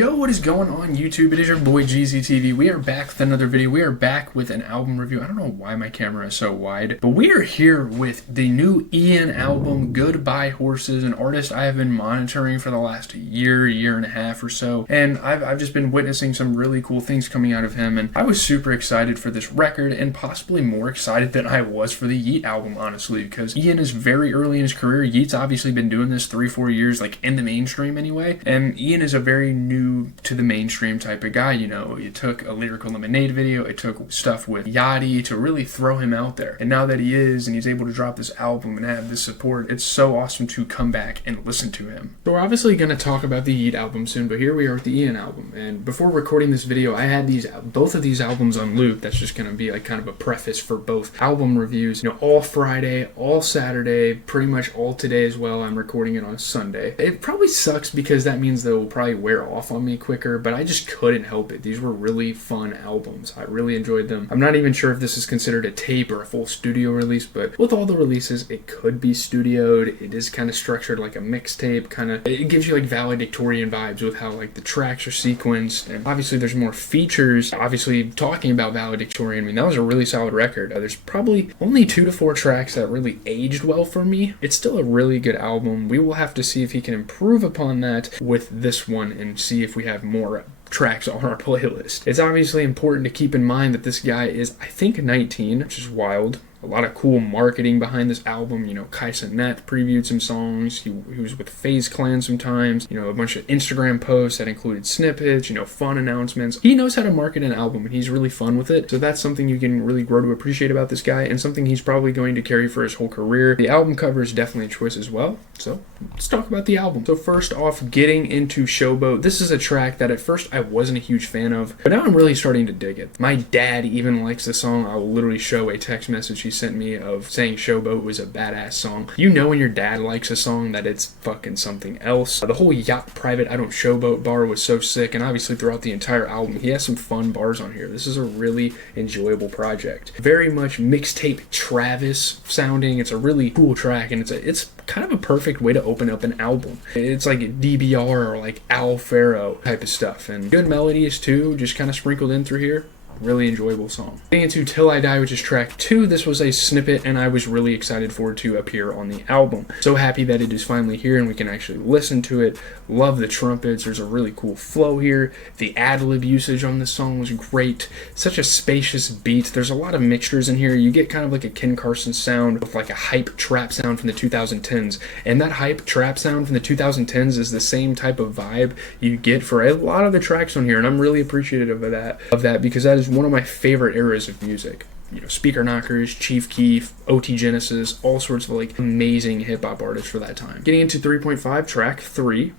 Yo, what is going on YouTube? It is your boy GZTV. We are back with another video. We are back with an album review. I don't know why my camera is so wide, but we are here with the new Ian album, Goodbye Horses, an artist I have been monitoring for the last year and a half or so, and I've just been witnessing some really cool things coming out of him, and I was super excited for this record, and possibly more excited than I was for the Yeet album, honestly, because Ian is very early in his career. Yeet's obviously been doing this 3-4 years, like in the mainstream anyway, and Ian is a very new to the mainstream type of guy. You know, it took a Lyrical Lemonade video, it took stuff with Yachty to really throw him out there, and now that he is and he's able to drop this album and have this support, it's so awesome to come back and listen to him. So we're obviously going to talk about the Yeet album soon, but here we are with the Ian album, and before recording this video I had both of these albums on loop. That's just going to be like kind of a preface for both album reviews, you know, all Friday, all Saturday, pretty much all today as well. I'm recording it on a Sunday. It probably sucks because that means they'll probably wear off on me quicker, but I just couldn't help it. These were really fun albums. I really enjoyed them. I'm not even sure if this is considered a tape or a full studio release, but with all the releases, it could be studioed. It is kind of structured like a mixtape, kind of. It gives you like valedictorian vibes with how like the tracks are sequenced, and obviously there's more features. Obviously, talking about valedictorian, I mean, that was a really solid record. There's probably only 2 to 4 tracks that really aged well for me. It's still a really good album. We will have to see if he can improve upon that with this one and see if we have more tracks on our playlist. It's obviously important to keep in mind that this guy is, I think, 19, which is wild. A lot of cool marketing behind this album. You know, Kai Cenat previewed some songs. He was with Faze Clan sometimes. You know, a bunch of Instagram posts that included snippets, you know, fun announcements. He knows how to market an album, and he's really fun with it. So that's something you can really grow to appreciate about this guy, and something he's probably going to carry for his whole career. The album cover is definitely a choice as well. So let's talk about the album. So first off, getting into Showboat. This is a track that at first I wasn't a huge fan of, but now I'm really starting to dig it. My dad even likes the song. I will literally show a text message he sent me of saying Showboat was a badass song. You know when your dad likes a song that it's fucking something else. The whole Yacht Private I Don't Showboat bar was so sick, and obviously throughout the entire album he has some fun bars on here. This is a really enjoyable project. Very much mixtape Travis sounding. It's a really cool track, and it's kind of a perfect way to open up an album. It's like DBR or like Al Faro type of stuff, and good melodies too, just kind of sprinkled in through here. Really enjoyable song. Getting into Till I Die, which is track 2, this was a snippet, and I was really excited for it to appear on the album. So happy that it is finally here and we can actually listen to it. Love the trumpets. There's a really cool flow here. The ad-lib usage on this song was great. Such a spacious beat. There's a lot of mixtures in here. You get kind of like a Ken Carson sound with like a hype trap sound from the 2010s, and that hype trap sound from the 2010s is the same type of vibe you get for a lot of the tracks on here, and I'm really appreciative of that because that is one of my favorite eras of music. You know, Speaker Knockers, Chief Keef, OT Genesis, all sorts of like amazing hip-hop artists for that time. Getting into 3.5, track 3.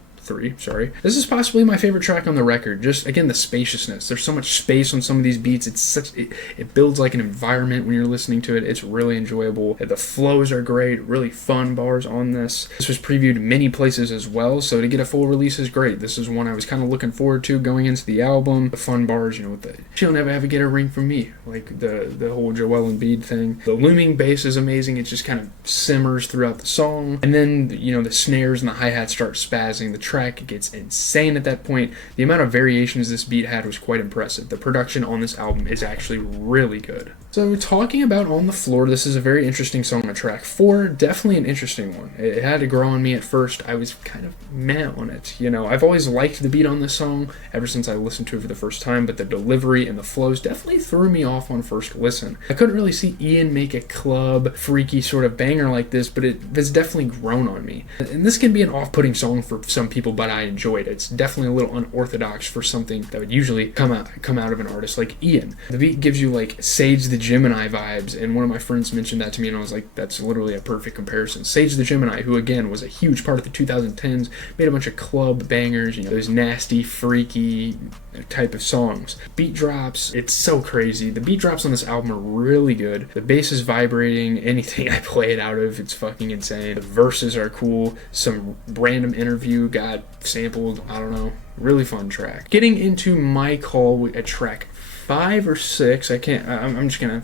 This is possibly my favorite track on the record. Just again, the spaciousness. There's so much space on some of these beats. It builds like an environment when you're listening to it. It's really enjoyable. The flows are great. Really fun bars on this. This was previewed many places as well, so to get a full release is great. This is one I was kind of looking forward to going into the album. The fun bars, you know, with the "She'll Never Ever Get a Ring From Me," like the whole Joel Embiid thing. The looming bass is amazing. It just kind of simmers throughout the song, and then you know the snares and the hi-hats start spazzing. The track gets insane at that point. The amount of variations this beat had was quite impressive. The production on this album is actually really good. So talking about On the Floor, this is a very interesting song on track 4. Definitely an interesting one. It had to grow on me at first. I was kind of meh on it. You know, I've always liked the beat on this song ever since I listened to it for the first time, but the delivery and the flows definitely threw me off on first listen. I couldn't really see Ian make a club, freaky sort of banger like this, but it's definitely grown on me. And this can be an off-putting song for some people, but I enjoyed it. It's definitely a little unorthodox for something that would usually come out of an artist like Ian. The beat gives you like Sage the Gemini vibes, and one of my friends mentioned that to me, and I was like, that's literally a perfect comparison. Sage the Gemini, who again was a huge part of the 2010s, made a bunch of club bangers, you know, those nasty, freaky type of songs. Beat drops, it's so crazy. The beat drops on this album are really good. The bass is vibrating. Anything I play it out of, it's fucking insane. The verses are cool. Some random interview got sampled, I don't know. Really fun track. Getting into My Call at track 5 or 6. I'm just gonna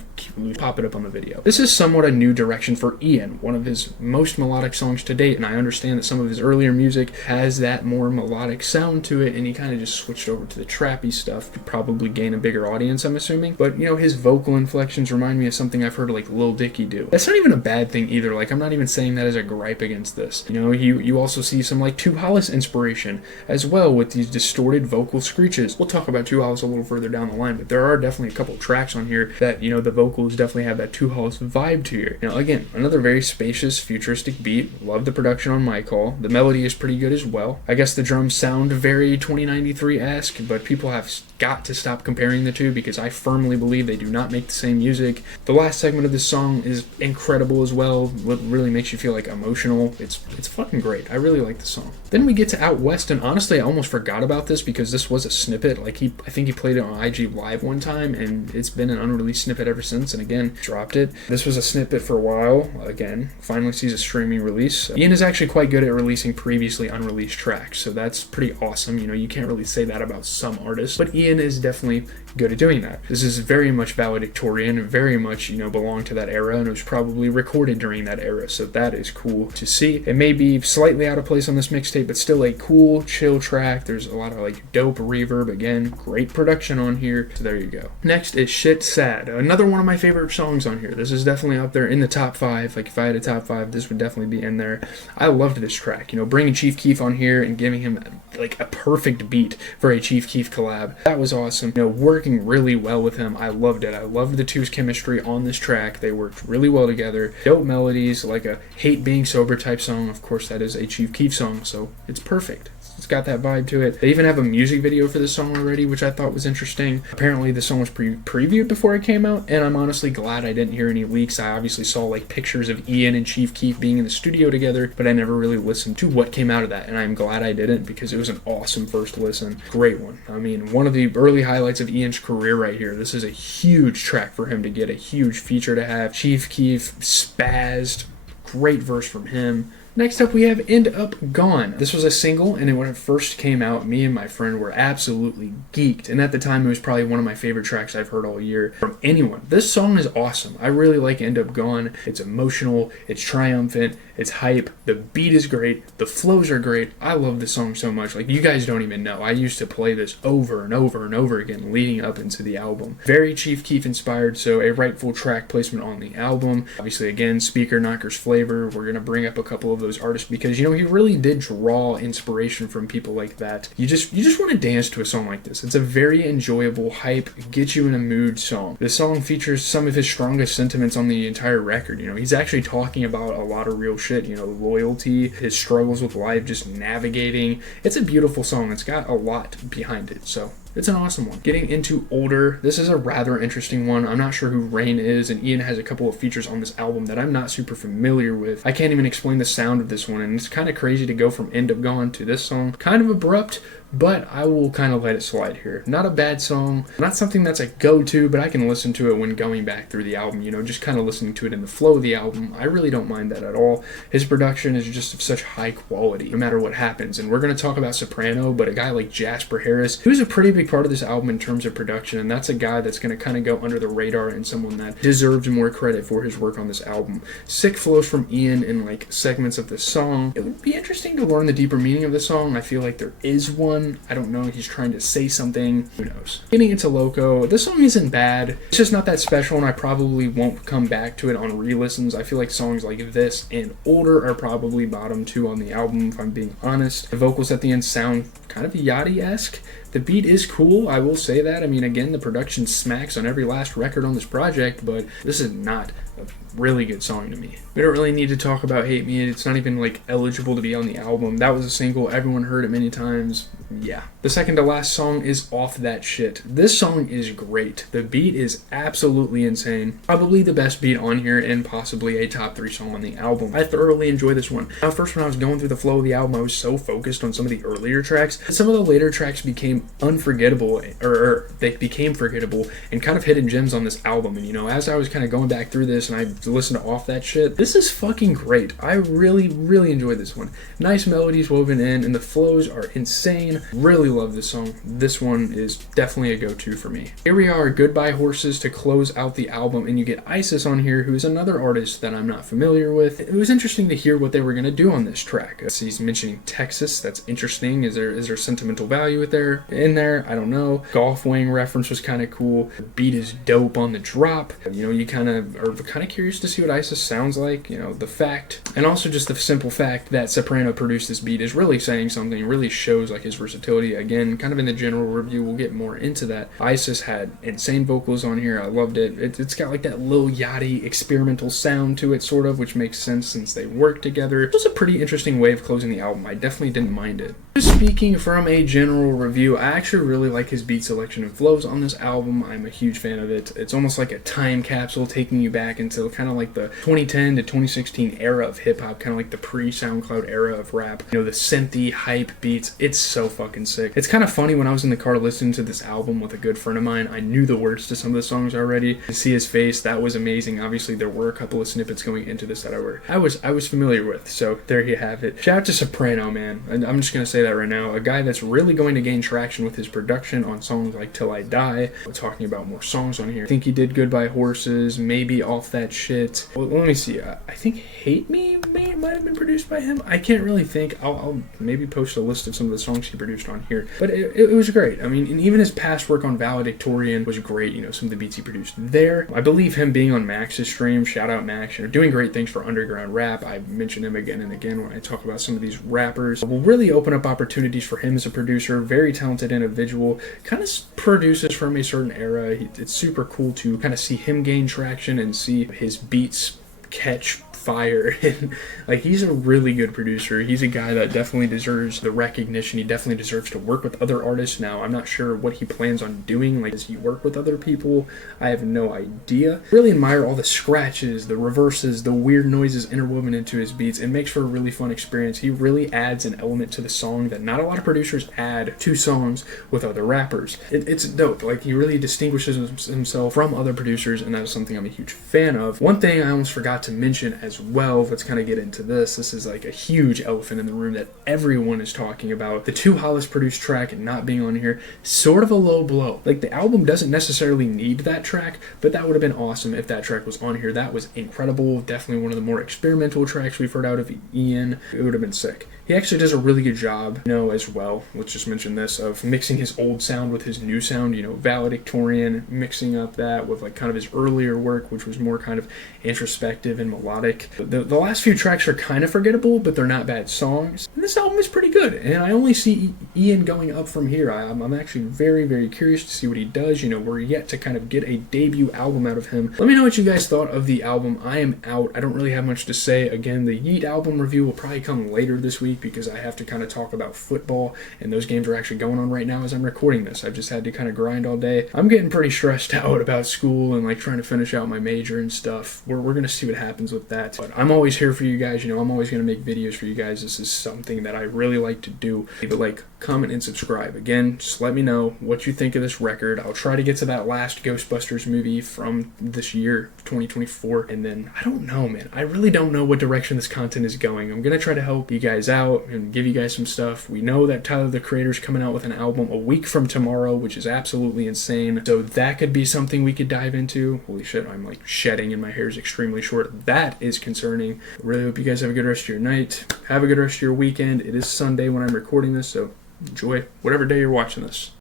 pop it up on the video. This is somewhat a new direction for Ian, one of his most melodic songs to date, and I understand that some of his earlier music has that more melodic sound to it, and he kind of just switched over to the trappy stuff to probably gain a bigger audience, I'm assuming. But, you know, his vocal inflections remind me of something I've heard like Lil Dicky do. That's not even a bad thing either. Like, I'm not even saying that as a gripe against this. You know, you also see some like Tu Hollis inspiration as well with these distorted vocal screeches. We'll talk about Tu Hollis a little further down the line, but there are definitely a couple tracks on here that, you know, the vocals definitely have that Tu Hollis vibe to it. You know, again, another very spacious, futuristic beat. Love the production on my call. The melody is pretty good as well. I guess the drums sound very 2093-esque, but people have got to stop comparing the two because I firmly believe they do not make the same music. The last segment of this song is incredible as well. What really makes you feel like emotional. It's fucking great. I really like the song. Then we get to Out West, and honestly I almost forgot about this because this was a snippet. Like, I think he played it on IG Live one time, and it's been an unreleased snippet ever since, and again, dropped it. This was a snippet for a while. Again, finally sees a streaming release. Ian is actually quite good at releasing previously unreleased tracks, so that's pretty awesome. You know, you can't really say that about some artists, but Ian is definitely good at doing that. This is very much valedictorian and very much, you know, belonged to that era, and it was probably recorded during that era, so that is cool to see. It may be slightly out of place on this mixtape, but still a cool, chill track. There's a lot of like dope reverb. Again, great production on here, so there you go. Next is Shit Sad, another one of my favorite songs on here. This is definitely up there in the top 5. Like, if I had a top 5, this would definitely be in there. I loved this track, you know, bringing Chief Keef on here and giving him like a perfect beat for a Chief Keef collab. That was awesome. You know, working really well with him. I loved it. I loved the two's chemistry on this track. They worked really well together. Dope melodies, like a Hate Being Sober type song. Of course, that is a Chief Keef song, so it's perfect. It's got that vibe to it. They even have a music video for this song already, which I thought was interesting. Apparently, the song was previewed before it came out, and I'm honestly glad I didn't hear any leaks. I obviously saw like pictures of Ian and Chief Keef being in the studio together, but I never really listened to what came out of that, and I'm glad I didn't because it was an awesome first listen. Great one. I mean, one of the early highlights of Ian's career right here. This is a huge track for him to get, a huge feature to have. Chief Keef spazzed. Great verse from him. Next up, we have End Up Gone. This was a single, and when it first came out, me and my friend were absolutely geeked. And at the time, it was probably one of my favorite tracks I've heard all year from anyone. This song is awesome. I really like End Up Gone. It's emotional, it's triumphant, it's hype. The beat is great, the flows are great. I love this song so much. Like, you guys don't even know. I used to play this over and over and over again leading up into the album. Very Chief Keef inspired, so a rightful track placement on the album. Obviously, again, Speaker Knocker's flavor. We're going to bring up a couple of those artists because, you know, he really did draw inspiration from people like that. You just want to dance to a song like this. It's a very enjoyable, hype, get you in a mood song. This song features some of his strongest sentiments on the entire record. You know, he's actually talking about a lot of real shit, you know, loyalty, his struggles with life, just navigating. It's a beautiful song. It's got a lot behind it, so it's an awesome one. Getting into Older, this is a rather interesting one. I'm not sure who Rain is, and Ian has a couple of features on this album that I'm not super familiar with. I can't even explain the sound of this one, and it's kind of crazy to go from End Up Gone to this song. Kind of abrupt, but I will kind of let it slide here. Not a bad song, not something that's a go-to, but I can listen to it when going back through the album, you know, just kind of listening to it in the flow of the album. I really don't mind that at all. His production is just of such high quality, no matter what happens. And we're going to talk about Soprano, but a guy like Jasper Harris, who's a pretty big part of this album in terms of production, and that's a guy that's going to kind of go under the radar and someone that deserves more credit for his work on this album. Sick flows from Ian in like segments of the song. It would be interesting to learn the deeper meaning of the song. I feel like there is one. I don't know, he's trying to say something, who knows. Getting into Loco, this song isn't bad, it's just not that special, and I probably won't come back to it on re-listens. I feel like songs like this and Older are probably bottom 2 on the album, if I'm being honest. The vocals at the end sound kind of Yachty-esque. The beat is cool, I will say that. I mean, again, the production smacks on every last record on this project, but this is not a really good song to me. We don't really need to talk about Hate Me. It's not even like eligible to be on the album. That was a single, everyone heard it many times. Yeah. The second to last song is Off That Shit. This song is great. The beat is absolutely insane. Probably the best beat on here and possibly a top 3 song on the album. I thoroughly enjoy this one. Now, first when I was going through the flow of the album, I was so focused on some of the earlier tracks. Some of the later tracks became became unforgettable, or they became forgettable and kind of hidden gems on this album. And you know, as I was kind of going back through this and I listened to Off That Shit, this is fucking great. I really, really enjoyed this one. Nice melodies woven in, and the flows are insane. Really love this song. This one is definitely a go-to for me. Here we are, Goodbye Horses, to close out the album, and you get Isis on here, who is another artist that I'm not familiar with. It was interesting to hear what they were going to do on this track. He's mentioning Texas. That's interesting. Is there sentimental value in there? I don't know. Golf wing reference was kind of cool. The beat is dope on the drop. You know, you kind of are curious to see what Isis sounds like. You know, the fact, and also just the simple fact that Sxprano produced this beat is really saying something. It really shows like his versatility. Again, kind of in the general review, we'll get more into that. Isis had insane vocals on here. I loved it. It's got like that little Yachty experimental sound to it, sort of, which makes sense since they work together. It was a pretty interesting way of closing the album. I definitely didn't mind it. Speaking from a general review, I actually really like his beat selection and flows on this album. I'm a huge fan of it. It's almost like a time capsule taking you back into kind of like the 2010 to 2016 era of hip-hop, kind of like the pre-SoundCloud era of rap. You know, the synthy hype beats. It's so fucking sick. It's kind of funny, when I was in the car listening to this album with a good friend of mine, I knew the words to some of the songs already. To see his face, that was amazing. Obviously, there were a couple of snippets going into this that I was familiar with, so there you have it. Shout out to Sxprano, man. I'm just gonna say that right now. A guy that's really going to gain traction with his production on songs like Till I Die. We're talking about more songs on here. I think he did Goodbye Horses, maybe Off That Shit. Well, let me see. I think Hate Me might have been produced by him. I can't really think. I'll maybe post a list of some of the songs he produced on here. But it was great. I mean, and even his past work on Valedictorian was great. You know, some of the beats he produced there. I believe him being on Max's stream, shout out Max, doing great things for underground rap. I mention him again and again when I talk about some of these rappers. Will really open up opportunities for him as a producer. Very talented individual. Kind of produces from a certain era. It's super cool to kind of see him gain traction and see his beats catch fire. And like, he's a really good producer. He's a guy that definitely deserves the recognition. He definitely deserves to work with other artists. Now, I'm not sure what he plans on doing. Like, does he work with other people? I have no idea. Really admire all the scratches, the reverses, the weird noises interwoven into his beats. It makes for a really fun experience. He really adds an element to the song that not a lot of producers add to songs with other rappers. It's dope. Like, he really distinguishes himself from other producers, and that is something I'm a huge fan of. One thing I almost forgot to mention as well, let's kind of get into this. This is like a huge elephant in the room that everyone is talking about. The Two Hollis produced track not being on here, sort of a low blow. Like, the album doesn't necessarily need that track, but that would have been awesome if that track was on here. That was incredible. Definitely one of the more experimental tracks we've heard out of Ian. It would have been sick. He actually does a really good job, you know, as well. Let's just mention this, of mixing his old sound with his new sound, you know, Valedictorian, mixing up that with like kind of his earlier work, which was more kind of introspective and melodic. The last few tracks are kind of forgettable, but they're not bad songs. And this album is pretty good, and I only see Ian going up from here. I'm actually very, very curious to see what he does. You know, we're yet to kind of get a debut album out of him. Let me know what you guys thought of the album. I am out. I don't really have much to say. Again, the Yeet album review will probably come later this week, because I have to kind of talk about football, and those games are actually going on right now as I'm recording this. I've just had to kind of grind all day. I'm getting pretty stressed out about school and like trying to finish out my major and stuff. We're gonna see what happens with that. But I'm always here for you guys. You know, I'm always gonna make videos for you guys. This is something that I really like to do. Leave a like, comment, and subscribe. Again, just let me know what you think of this record. I'll try to get to that last Ghostbusters movie from this year, 2024, and then I don't know, man. I really don't know what direction this content is going. I'm gonna try to help you guys out and give you guys some stuff. We know that Tyler the Creator's coming out with an album a week from tomorrow, which is absolutely insane. So that could be something we could dive into. Holy shit, I'm like shedding and my hair is extremely short. That is concerning. Really hope you guys have a good rest of your night. Have a good rest of your weekend. It is Sunday when I'm recording this, so enjoy whatever day you're watching this.